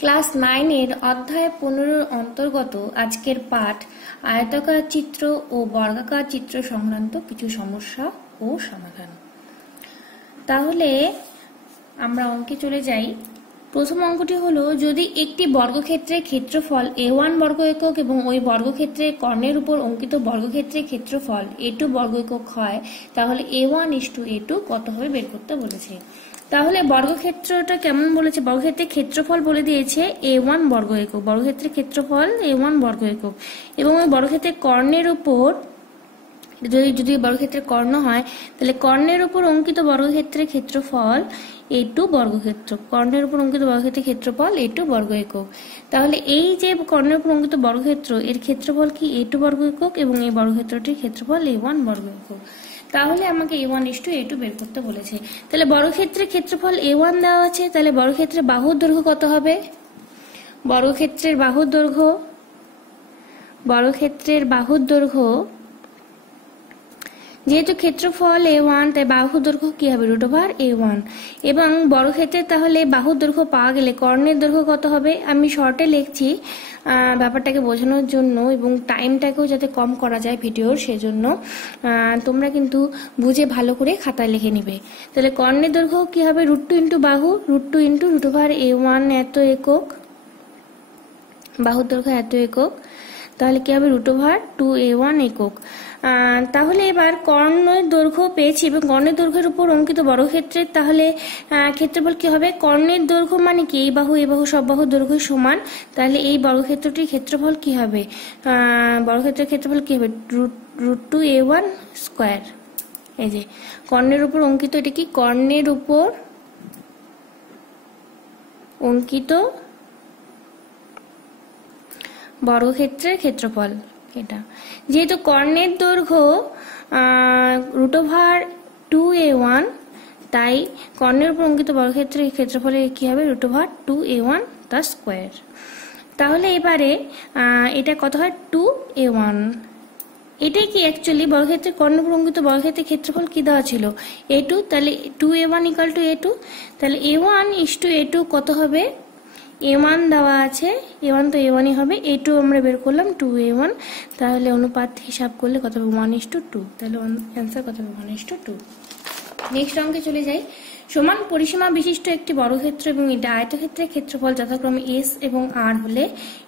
Class 9 এর অধ্যায় 15 অন্তর্গত আজকের পাঠ আয়তাকার চিত্র ও বর্গাকার চিত্র সংক্রান্ত কিছু সমস্যা ও সমাধান। তাহলে আমরা অঙ্কে চলে যাই। প্রথম অঙ্কটি হলো, যদি একটি বর্গক্ষেত্রের ক্ষেত্রফল a1 বর্গ একক এবং ওই বর্গক্ষেত্রের কর্ণের উপর অঙ্কিত বর্গক্ষেত্রের ক্ষেত্রফল a2 বর্গ একক হয়, তাহলে a1:a2 কত হবে বের করতে বলেছে। তাহলে বর্গক্ষেত্রটা কেমন বলেছে, বর্গক্ষেত্রের ক্ষেত্রফল বলে দিয়েছে a1 বর্গ একক, বর্গক্ষেত্রের ক্ষেত্রফল a1 বর্গ একক এবং ওই বর্গক্ষেত্রের কর্ণের উপর যদি বর্গক্ষেত্রের কর্ণ হয় তাহলে কর্ণের উপর অঙ্কিত বর্গক্ষেত্রের ক্ষেত্রফল a2 বর্গক্ষেত্র, কর্ণের উপর অঙ্কিত বর্গক্ষেত্রের ক্ষেত্রফল a2 বর্গ একক। তাহলে এই যে কর্ণের উপর অঙ্কিত বর্গক্ষেত্র এর ক্ষেত্রফল কি a2 বর্গ একক এবং এই বর্গক্ষেত্রটির ক্ষেত্রফল a1 বর্গ একক। তাহলে আমাকে a1:a2 বের করতে বলেছে। তাহলে বর্গক্ষেত্রের ক্ষেত্রফল a1 দেওয়া আছে, তাহলে বর্গক্ষেত্রের বাহুর দৈর্ঘ্য কত হবে? বর্গক্ষেত্রের বাহুর দৈর্ঘ্য যেহেতু ক্ষেত্রফল a1 তাই বাহুর দৈর্ঘ্য কি হবে? √a1। এবং বর্গক্ষেত্রের তাহলে বাহুর দৈর্ঘ্য পাওয়া গেলে কর্ণের দৈর্ঘ্য কত হবে? আমি শর্টে লিখছি ব্যাপারটাকে বোঝানোর জন্য এবং টাইমটাকেও যাতে কম করা যায় ভিডিওর, সেজন্য তোমরা কিন্তু বুঝে ভালো করে খাতায় লিখে নিবে। তাহলে কর্ণের দৈর্ঘ্য কি হবে? √2 বাহু, √2 √a1 এত একক, বাহুর দৈর্ঘ্য এত একক, তাহলে কি হবে? √2a1 একক। তাহলে এবার কর্ণের দৈর্ঘ্য পেয়েছি এবং কর্ণের দৈর্ঘ্যের উপর অঙ্কিত বর্গক্ষেত্রের তাহলে ক্ষেত্রফল কি হবে? কর্ণের দৈর্ঘ্য মানে কি এই বাহু সব বাহুর দৈর্ঘ্য সমান, তাহলে এই বর্গক্ষেত্রটির ক্ষেত্রফল কি হবে? বর্গক্ষেত্রের ক্ষেত্রফল কি হবে? √2a1 square. এই যে কর্ণের উপর অঙ্কিত, এটা কি কর্ণের উপর অঙ্কিত বর্গক্ষেত্রের ক্ষেত্রফল। এটা যেহেতু কর্ণের দৈর্ঘ্য √2a1 তাই কর্ণের উপর অঙ্কিত বর্গক্ষেত্রের ক্ষেত্রফলে কি হবে? √2a1 তার স্কয়ার। তাহলে এবারে এটা কত হয়? 2a1। এটাই কি অ্যাকচুয়ালি বর্গক্ষেত্রের কর্ণের উপর অঙ্কিত বর্গক্ষেত্রের ক্ষেত্রফল কি দেওয়া ছিল? a2, তাহলে 2a1 = a2, তাহলে a1:a2 কত হবে? a1 দেওয়া আছে, a1 তো a1ই হবে, a2 আমরা বের করলাম 2a1, তাহলে অনুপাত হিসাব করলে কত হবে? 1:2, তাহলে অ্যান্সার কত হবে? 1:2। নেক্সট অঙ্কে চলে যাই। সমান পরিসীমা বিশিষ্ট একটি বর্গক্ষেত্র এবং এটা আয়তক্ষেত্রের ক্ষেত্রফল যথাক্রমে s এবং r হলে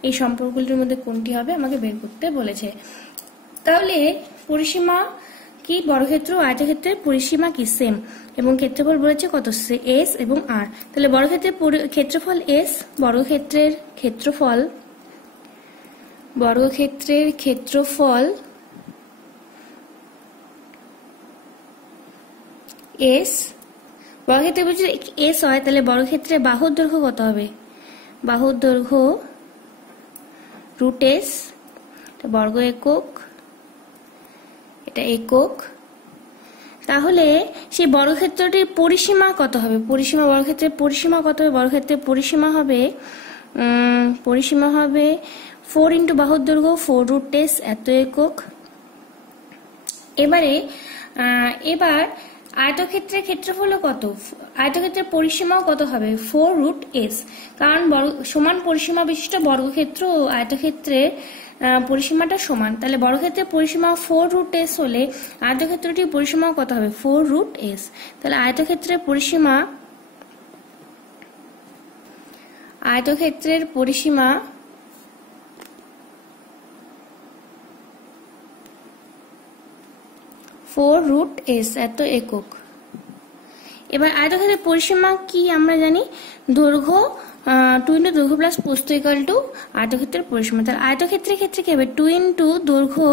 এই সম্পর্কগুলির মধ্যে কোনটি হবে আমাকে বের করতে বলেছে। তাহলে পরিসীমা কি? বর্গক্ষেত্র ও আয়তক্ষেত্রের পরিসীমা কি? সেম, এবং ক্ষেত্রফল বলেছে কত? s এবং r। তাহলে বর্গক্ষেত্রের ক্ষেত্রফল s, বর্গক্ষেত্রের ক্ষেত্রফল s, বর্গক্ষেত্রে বলছে s হয়, তাহলে বর্গক্ষেত্রের বাহুর দৈর্ঘ্য কত হবে? বাহুর দৈর্ঘ্য √s, বর্গ একক, এটা একক। তাহলে সেই বর্গক্ষেত্রটির পরিসীমা কত হবে? বর্গক্ষেত্রের পরিসীমা কত হবে? বর্গক্ষেত্রের পরিসীমা হবে 4 × বাহুর দৈর্ঘ্য 4√s এত একক। এবার আয়তক্ষেত্রের ক্ষেত্রফল কত? আয়তক্ষেত্রের পরিসীমাও কত হবে? 4√s, কারণ সমান পরিসীমা বিশিষ্ট বর্গক্ষেত্র ও আয়তক্ষেত্রের পরিসীমাটা সমান, তাহলে বর্গক্ষেত্রের পরিসীমা 4√s হলে আয়তক্ষেত্রটির পরিসীমাও কত হবে? 4√s। তাহলে আয়তক্ষেত্রের পরিসীমা 4√s এত একক। এবার আয়তক্ষেত্রের পরিসীমা কি আমরা জানি? দৈর্ঘ্য 2 × দৈর্ঘ্য প্লাস প্রস্থ = আয়তক্ষেত্রের পরিসীমা। তাহলে আয়তক্ষেত্রের ক্ষেত্রে কি হবে? 2 × দৈর্ঘ্য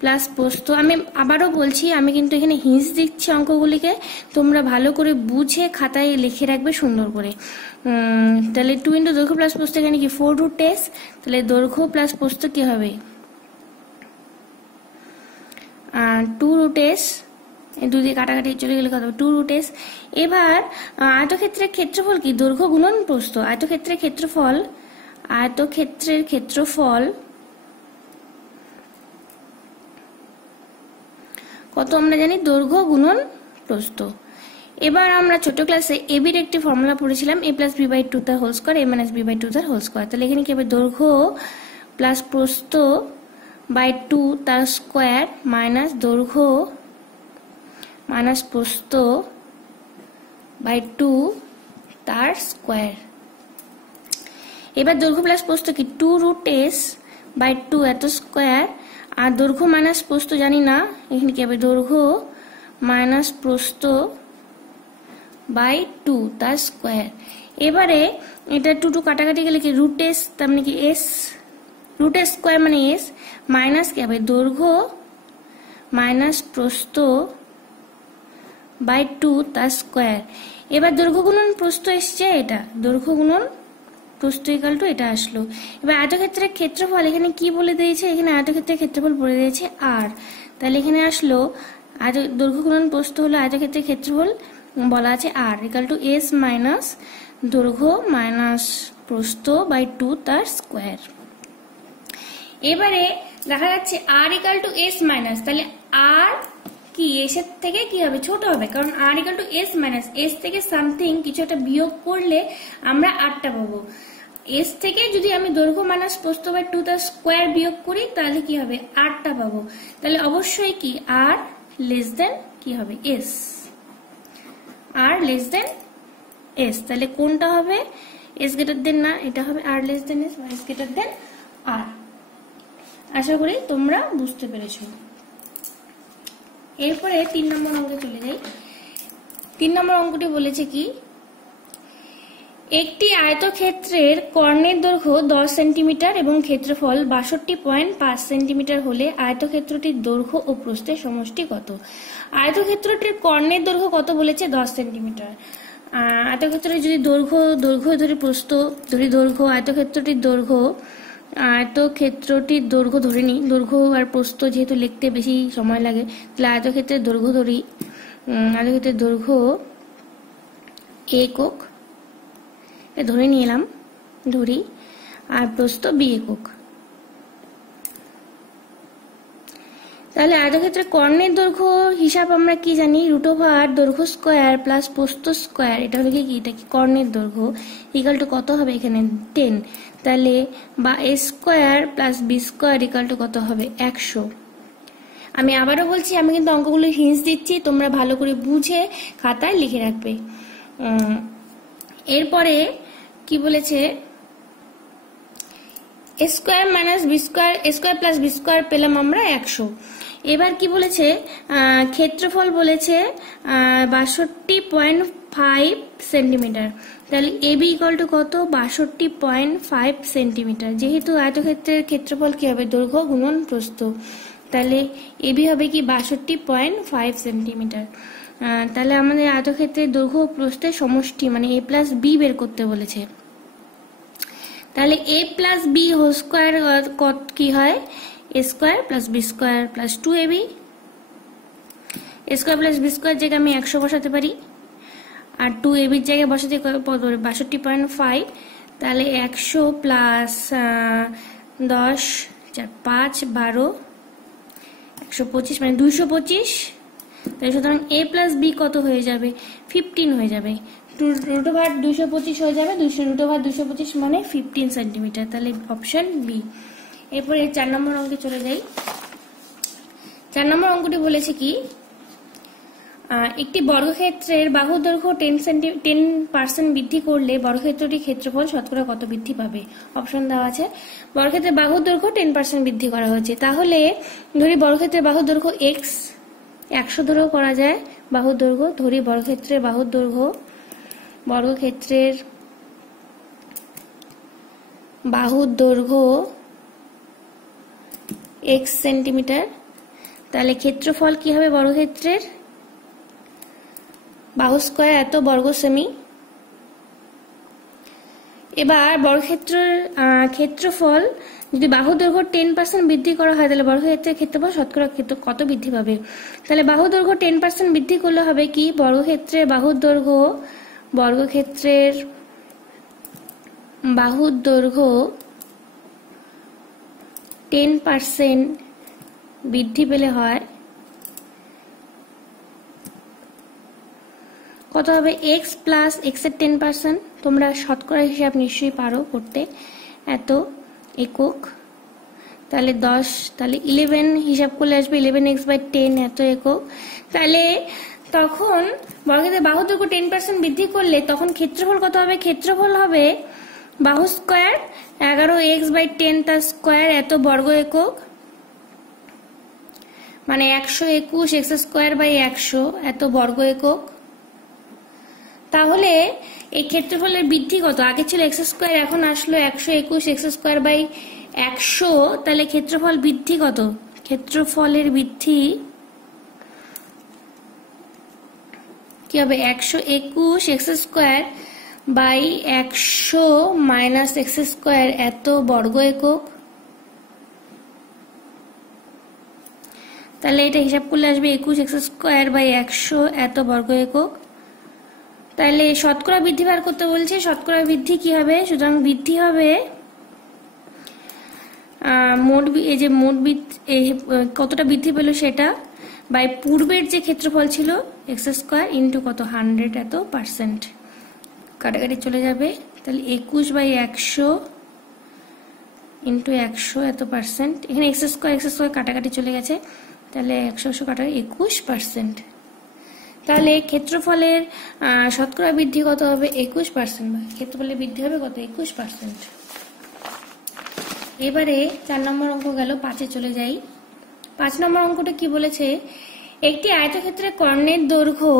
প্লাস প্রস্থ। আমি আবারও বলছি, আমি কিন্তু এখানে হিন্টস দিচ্ছি অঙ্কগুলিকে, তোমরা ভালো করে বুঝে খাতায় লিখে রাখবে সুন্দর করে। তাহলে 2 × দৈর্ঘ্য প্লাস প্রস্থ এখানে কি 4√s, তাহলে দৈর্ঘ্য প্লাস প্রস্থ কি হবে? 2√s, 2 দিয়ে কাটাকাটি চলে গেলে কত হবে? 2√s। এবার আয়তক্ষেত্রের ক্ষেত্রফল কি? দৈর্ঘ্য গুণন প্রস্থ। আয়তক্ষেত্রের ক্ষেত্রফল কত আমরা জানি? দৈর্ঘ্য গুণন প্রস্থ। এবার আমরা ছোট ক্লাসে এবির একটি ফর্মুলা পড়েছিলাম, a plus B by two তার whole square, a minus B by two তার হোল স্কোয়ার। তাহলে এখানে কি হবে, দৈর্ঘ্য প্লাস প্রস্থ বাই টু তার স্কোয়ার মাইনাস দৈর্ঘ্য মাইনাস প্রস্থ বাই টু তার স্কোয়ার। এবার দৈর্ঘ্য প্লাস প্রস্থ কি, 2√s বাই 2 এত স্কোয়ার, আর দৈর্ঘ্য মাইনাস প্রস্থ জানি না, এখানে কি হবে দৈর্ঘ্য মাইনাস প্রস্থ বাই 2 তার স্কোয়ার। এবারে এটা 2 কাটাকাটি গেলে কি √s, তার মানে কি s, √s স্কোয়ার মানে s, মাইনাস কি হবে দৈর্ঘ্য মাইনাস প্রস্থ বাই 2 তার স্কোয়ার। এবার দৈর্ঘ্য গুণন প্রস্থ এসছে, এটা দৈর্ঘ্য গুণন প্রস্থ ইকুয়াল টু এটা আসলো। এবার আয়তক্ষেত্রের ক্ষেত্রফল এখানে কি বলে দিয়েছে, এখানে আয়তক্ষেত্রের ক্ষেত্রফল বলে দিয়েছে আর, তাহলে এখানে আসলো দৈর্ঘ্য গুণন প্রস্থ হলো আয়তক্ষেত্রের ক্ষেত্রফল বলা আছে আর ইকুয়াল টু s মাইনাস দৈর্ঘ্য মাইনাস প্রস্থ বাই 2 তার স্কোয়ার। এবারে দেখা যাচ্ছে আর ইকুয়াল টু s মাইনাস, তাহলে আর কি এস এর থেকে কি হবে ছোট হবে, কারণ আর equal to s minus, s থেকে সামথিং কিছু একটা বিয়োগ করলে আমরা আরটা পাবো। s থেকে যদি আমি দৈর্ঘ্য মাইনাস প্রস্থ বাই 2 তার স্কোয়ার বিয়োগ করি তাহলে কি হবে আরটা পাবো। তাহলে অবশ্যই কি আর লেস দেন কি হবে s, আর লেস দেন s, তাহলে কোনটা হবে s গ্রেটার দেন না, এটা হবে আর less than s, s greater than আর। আশা করি তোমরা বুঝতে পেরেছো। এরপরে 3 নম্বর অঙ্কে চলে যাই। 3 নম্বর অঙ্কটি বলেছে কি, একটি আয়তক্ষেত্রের কর্ণের দৈর্ঘ্য 10 সেন্টিমিটার এবং ক্ষেত্রফল 62.5 সেন্টিমিটার হলে আয়তক্ষেত্রটির দৈর্ঘ্য ও প্রস্থের সমষ্টি কত। আয়তক্ষেত্রটির কর্ণের দৈর্ঘ্য কত বলেছে, 10 সেন্টিমিটার। আয়তক্ষেত্রের যদি দৈর্ঘ্য ধরি প্রস্থ ধরি দৈর্ঘ্য, আয়তক্ষেত্রটির দৈর্ঘ্য ধরে নিই, দৈর্ঘ্য আর প্রস্থ যেহেতু লিখতে বেশি সময় লাগে, তাহলে আয়তক্ষেত্রের দৈর্ঘ্য ধরি, আয়তক্ষেত্রের দৈর্ঘ্য একক ধরে নিলাম, ধরি, আর প্রস্থ বি একক। তাহলে আয়তক্ষেত্রের কর্ণের দৈর্ঘ্য হিসাব আমরা কি জানি, √ওভার দৈর্ঘ্য স্কোয়ার প্লাস প্রস্থ স্কোয়ার, এটা হলো কি, এটা কি কর্ণের দৈর্ঘ্য ইকুয়াল টু কত হবে এখানে 10, তাহলে বা a square plus b square equal to কত হবে 100। আমি আবারও বলছি, আমি কিন্তু অঙ্কগুলো হিন্টস দিচ্ছি, তোমরা ভালো করে বুঝে খাতায় লিখে রাখবে। এরপরে কি বলেছে, a square minus b square, a square plus b square পেলাম আমরা 100। এবার কি বলেছে, ক্ষেত্রফল বলেছে 62.5 সেন্টিমিটার, তাহলে এবি ইকুয়াল টু কত 62.5 সেন্টিমিটার। যেহেতু আয়তক্ষেত্রের ক্ষেত্রফল কি হবে দৈর্ঘ্য গুণন প্রস্থ, তাহলে এবি হবে কি 62.5 সেন্টিমিটার। তাহলে আমাদের আয়তক্ষেত্রের দৈর্ঘ্য প্রস্থের সমষ্টি মানে a প্লাস বি বের করতে বলেছে। তাহলে a plus b whole square কি হয়, a square plus b square plus 2ab, a square plus b square জায়গায় আমি 100 বসাতে পারি, আর 2ab এর জায়গায় বসাতে 62.5, তাহলে 100 প্লাস 10 4 5 12 125 মানে 225। তাহলে সুতরাং a প্লাস বি কত হয়ে যাবে 15 হয়ে যাবে, √ওভার 225 হয়ে যাবে, √ওভার 225 মানে 15 সেন্টিমিটার, তাহলে অপশন বি। এরপরে 4 নম্বর অঙ্কে চলে যাই। 4 নম্বর অঙ্কটি বলেছে কি, একটি বর্গক্ষেত্রের বাহু দৈর্ঘ্য 10% বৃদ্ধি করলে বর্গক্ষেত্রটির ক্ষেত্রফল শতকরা কত বৃদ্ধি পাবে। অপশন দেওয়া আছে, বর্গক্ষেত্রের বাহু দৈর্ঘ্য 10% বৃদ্ধি করা হয়েছে, তাহলে ধরি বর্গক্ষেত্রের বাহু দৈর্ঘ্য x 100 ধরেও করা যায় বাহু দৈর্ঘ্য, ধরি বর্গক্ষেত্রের বাহু দৈর্ঘ্য x সেন্টিমিটার, তাহলে ক্ষেত্রফল কি হবে বর্গক্ষেত্রের বাহু স্কয়ার এত বর্গ সেমি। এবার বর্গক্ষেত্রের ক্ষেত্রফল যদি বাহু দৈর্ঘ্য 10% বৃদ্ধি করা হয় তাহলে বর্গক্ষেত্রের ক্ষেত্রফল শতকরা কত বৃদ্ধি পাবে। তাহলে বাহু দৈর্ঘ্য 10% বৃদ্ধি করলে হবে কি, বর্গক্ষেত্রের বাহুর দৈর্ঘ্য 10% বৃদ্ধি পেলে হয় কত হবে এক্স প্লাস এক্স এর 10%, তোমরা শতকরা হিসাব নিশ্চয়ই পারো করতে, এত একক, তাহলে 10, তাহলে 11 হিসাব করলে আসবে 11x/10 এত একক। তাহলে তখন বর্গক্ষেত্রের বাহুর দৈর্ঘ্য 10% বৃদ্ধি করলে তখন ক্ষেত্রফল কত হবে? ক্ষেত্রফল হবে বাহু স্কয়ার 11x/10 তার স্কয়ার এত বর্গ একক, মানে 121x² 100 এত বর্গ একক। তাহলে এই ক্ষেত্রফলের বৃদ্ধি কত? আগে ছিল x², এখন আসলো 121x² 100, তাহলে ক্ষেত্রফল বৃদ্ধি কত? ক্ষেত্রফলের বৃদ্ধি কি হবে? 121x² 100 মাইনাস x² এত বর্গ একক। তাহলে এটা হিসাব করলে আসবে 21x² 100 এত বর্গ একক। তাহলে শতকরা বৃদ্ধি বার করতে বলছে, শতকরা বৃদ্ধি কি হবে? সুতরাং বৃদ্ধি হবে মোট, এই যে মোট কতটা বৃদ্ধি পেল সেটা বাই পূর্বের যে ক্ষেত্রফল ছিল x² ইন্টু কত 100 এত %, কাটাকাটি চলে যাবে। তাহলে 21/100 ইন্টু 100 এত %, এখানে x² কাটাকাটি চলে গেছে, তাহলে 100 কাটাকাটি 21%। তাহলে ক্ষেত্রফলের শতকরা বৃদ্ধি কত হবে? 21%, বা ক্ষেত্রফলের বৃদ্ধি হবে কত? 21%। এবারে 4 নম্বর অঙ্ক গেল, 5-এ চলে যাই। 5 নম্বর অঙ্কটা কি বলেছে? একটি আয়তক্ষেত্রের কর্ণের দৈর্ঘ্য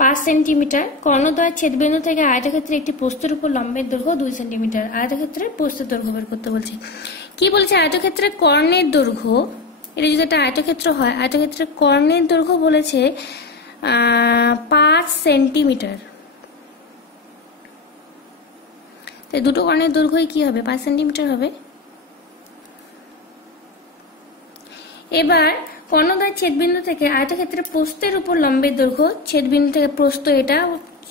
5 সেন্টিমিটার, কর্ণদ্বয়ের ছেদবিন্দু থেকে আয়তক্ষেত্রে একটি প্রস্থের উপর লম্বের দৈর্ঘ্য 2 সেন্টিমিটার। আয়তক্ষেত্রের প্রস্থের দৈর্ঘ্য বের করতে বলছে। কি বলছে? আয়তক্ষেত্রের কর্ণের দৈর্ঘ্য, এটা যদি একটা আয়তক্ষেত্র হয়, আয়তক্ষেত্রের কর্ণের দৈর্ঘ্য বলেছে 5 সেন্টিমিটার। তাই দুটো কর্ণের দৈর্ঘ্যই কি হবে? 5 সেন্টিমিটার হবে। এবার কর্ণদ্বয়ের ছেদবিন্দু থেকে আয়তক্ষেত্রের প্রস্থের উপর লম্বের দৈর্ঘ্য, ছেদবিন্দু থেকে প্রস্থ, এটা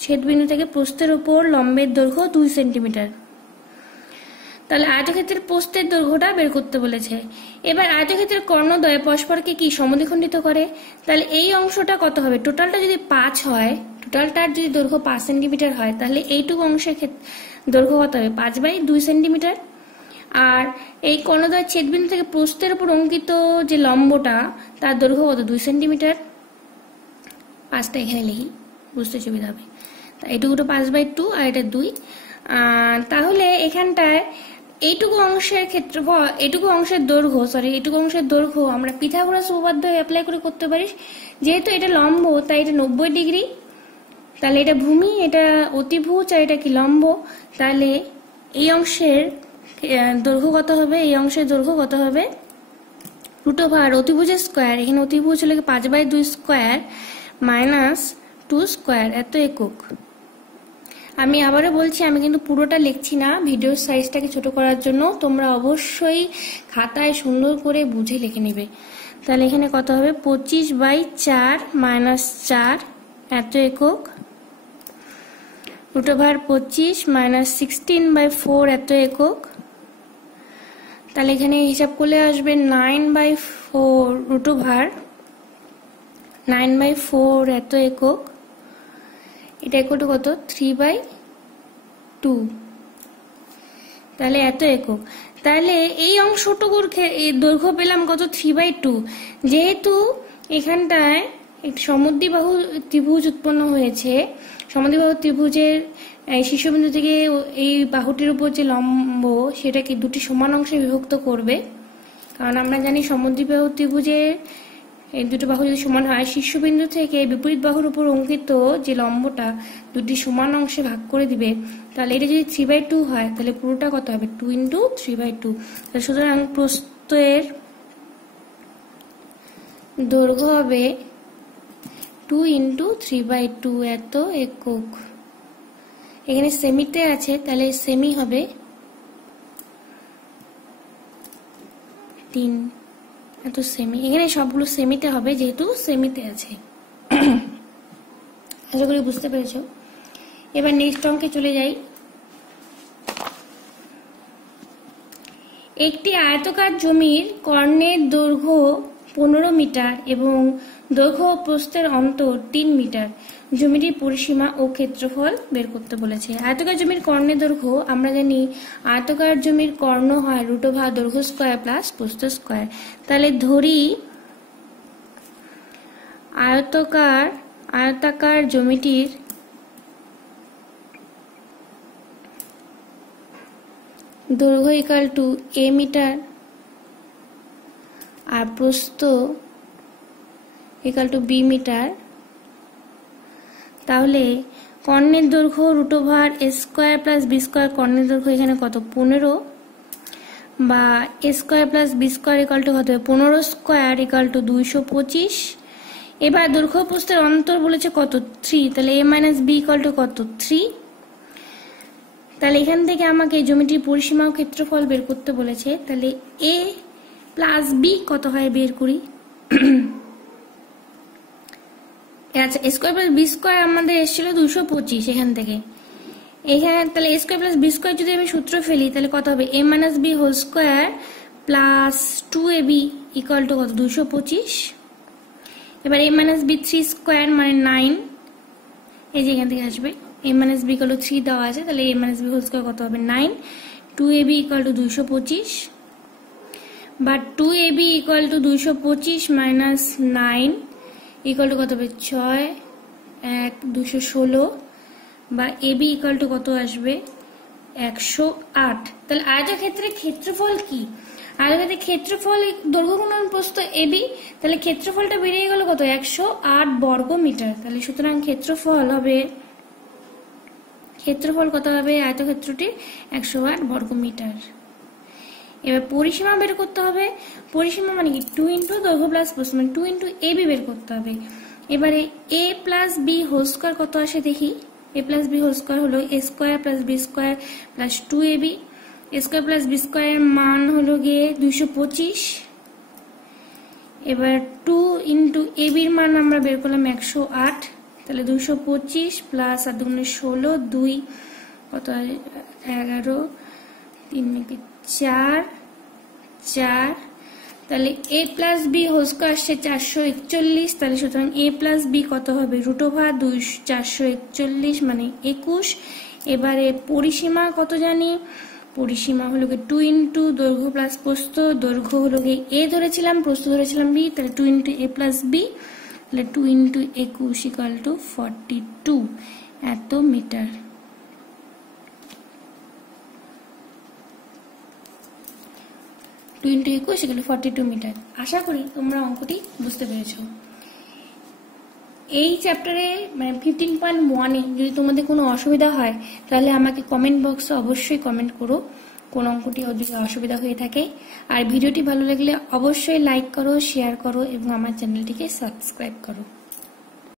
ছেদবিন্দু থেকে প্রস্থের উপর লম্বের দৈর্ঘ্য 2 সেন্টিমিটার। তাহলে আয়তক্ষেত্রের প্রস্থের দৈর্ঘ্যটা বের করতে বলেছে। এবার আয়তক্ষেত্রের কর্ণদ্বয় পরস্পরকে কি সমদ্বিখণ্ডিত করে, তাহলে এই অংশটা কত হবে? টোটালটা যদি 5 হয়, টোটালটার যদি দৈর্ঘ্য 5 সেন্টিমিটার হয়, তাহলে এইটুকু অংশের দৈর্ঘ্য কত হবে? 5/2 সেন্টিমিটার। আর এই কর্ণদ্বয়ের ছেদবিন্দু থেকে প্রস্থের উপর অঙ্কিত যে লম্বটা, তার দৈর্ঘ্য কত? 2 সেন্টিমিটার। 5টা এখানে লিখি, বুঝতে সুবিধা হবে। এইটুকু 5/2 আর এটা 2। তাহলে এখানটায় এইটুকু অংশের ক্ষেত্রফল, এইটুকু অংশের দৈর্ঘ্য আমরা পিথাগোরাস উপপাদ্য অ্যাপ্লাই করে করতে পারি। যেহেতু এটা লম্ব, তাই এটা 90 ডিগ্রি। তাহলে এটা ভূমি, এটা অতিভুজ, আর এটা কি লম্ব। তাহলে এই অংশের দৈর্ঘ্য কত হবে? এই অংশের দৈর্ঘ্য কত হবে? √ অতিভুজের স্কয়ার, এখানে অতিভুজ হলে 5/2 স্কয়ার মাইনাস 2 স্কয়ার এত একক। আমি আবারও বলছি, আমি কিন্তু পুরোটা লিখছি না, ভিডিওর সাইজটাকে ছোট করার জন্য। তোমরা অবশ্যই খাতায় সুন্দর করে বুঝে লিখে নেবে। তাহলে এখানে কত হবে? 25/4 মাইনাস 4 এত একক, √ 25 - 16/4 এত একক। তাহলে এখানে হিসাব করলে আসবে 9/4 √ 9/4 এত একক। এটা একটু কত? 3/2। তাহলে এত একক। তাহলে এই অংশটুকুর দৈর্ঘ্য পেলাম কত? 3/2। যেহেতু এখানটায় একটি সমদ্বিবাহু ত্রিভুজ উৎপন্ন হয়েছে, সমদ্বিবাহু ত্রিভুজের শীর্ষবিন্দু থেকে এই বাহুটির উপর যে লম্ব, সেটাকে দুটি সমান অংশে বিভক্ত করবে। কারণ আমরা জানি সমদ্বিবাহু ত্রিভুজের এই দুটো বাহু যদি সমান হয়, শীর্ষবিন্দু থেকে বিপরীত বাহুর উপর অঙ্কিত যে লম্বটা দুটি সমান অংশে ভাগ করে দিবে। তাহলে এটা যদি 3/2 হয়, তাহলে পুরোটা কত হবে? 2 × 3/2। সুতরাং প্রস্থের দৈর্ঘ্য হবে 2 × 3/2 এত একক। এখানে সেমিতে আছে, তাহলে সেমি হবে 3 এত সেমি। এখানে সবগুলো সেমিতে হবে, যেহেতু সেমিতে আছে। আশা করি বুঝতে পেরেছো। এবার নেক্সট অঙ্কে চলে যাই। একটি আয়তকার জমির কর্ণের দৈর্ঘ্য 15 মিটার এবং দৈর্ঘ্য ও প্রস্থের অন্তর 3 মিটার। জমিটির পরিসীমা ও ক্ষেত্রফল বের করতে বলেছে। আয়তাকার জমির কর্ণের দৈর্ঘ্য আমরা জানি আয়তাকার জমির কর্ণ হয় √/, দৈর্ঘ্য স্কয়ার প্লাস প্রস্থ স্কয়ার। তাহলে ধরি আয়তাকার জমিটির দৈর্ঘ্য ইকুয়াল টু a মিটার আর প্রস্থ ইকুয়াল টু b মিটার। তাহলে কর্ণের দৈর্ঘ্য √/, a square plus b square, কর্ণের দৈর্ঘ্য এখানে কত 15, বা a square plus b square equal to কত 15 স্কয়ার ইকুয়াল টু 225। এবার দৈর্ঘ্য প্রস্থের অন্তর বলেছে কত 3, তাহলে a minus b equal to কত 3। তাহলে এখান থেকে আমাকে জমিটির পরিসীমা ও ক্ষেত্রফল বের করতে বলেছে। তাহলে a প্লাস b কত হয় বের করি। আচ্ছা, a square plus b square আমাদের এসেছিল 225 এখান থেকে। এখানে তাহলে a square plus b square যদি আমি সূত্র ফেলি তাহলে কত হবে a minus b whole square plus 2ab equal to কত 225। এবার a মাইনাস b 3 স্কয়ার মানে 9, এই যে এখান থেকে আসবে a minus b equal to 3 দেওয়া আছে, তাহলে a minus b whole square কত হবে 9, 2ab ইকুয়াল টু 225, বা 2ab equal to 225 minus 9 equal to কত হবে 6, 1 216, বা ab ইকুয়াল টু কত আসবে 108। তাহলে আয়তক্ষেত্রের ক্ষেত্রফল কি? আয়তক্ষেত্রের ক্ষেত্রফল দৈর্ঘ্য গুণন প্রস্থ ab, তাহলে ক্ষেত্রফলটা বেরিয়ে গেল কত 108 বর্গ মিটার। তাহলে সুতরাং ক্ষেত্রফল কত হবে আয়তক্ষেত্রটির 108 বর্গ মিটার। এবার পরিসীমা বের করতে হবে। পরিসীমা মানে কি 2 ইন্টু দৈর্ঘ্য প্লাস প্রস্থ, মানে 2 ইন্টু ab বের করতে হবে। এবারে a plus b whole square কত আসে দেখি। a plus b whole square হলো a square plus b square plus 2ab। a square plus b স্কয়ারের মান হলো গিয়ে 225। এবার 2 ইন্টু ab এর মান আমরা বের করলাম 108, তাহলে 225 প্লাস 8 × 16, 2 কত 11, 3 4, 4, তাহলে a plus b whole square আসছে 441, তাহলে সুতরাং a প্লাস b কত হবে √/, 441 মানে 21। এবারে পরিসীমা কত জানি, পরিসীমা হলো 2 ইন্টু দৈর্ঘ্য প্লাস প্রস্থ, দৈর্ঘ্য হলো a ধরেছিলাম, প্রস্থ ধরেছিলাম b, তাহলে 2 ইন্টু a প্লাস b, তাহলে 2 ইন্টু 21 ইকুয়াল টু 42 এত মিটার। ইন্টু 21 ইকুয়াল টু 42 মিটার। আশা করি তোমরা অঙ্কটি বুঝতে পেরেছো। এই চ্যাপ্টারে মানে 15.1 যদি তোমাদের কোনো অসুবিধা হয় তাহলে আমাকে কমেন্ট বক্সে অবশ্যই কমেন্ট করো কোন অঙ্কটি যদি অসুবিধা হয়ে থাকে। আর ভিডিওটি ভালো লাগলে অবশ্যই লাইক করো, শেয়ার করো এবং আমার চ্যানেলটিকে সাবস্ক্রাইব করো।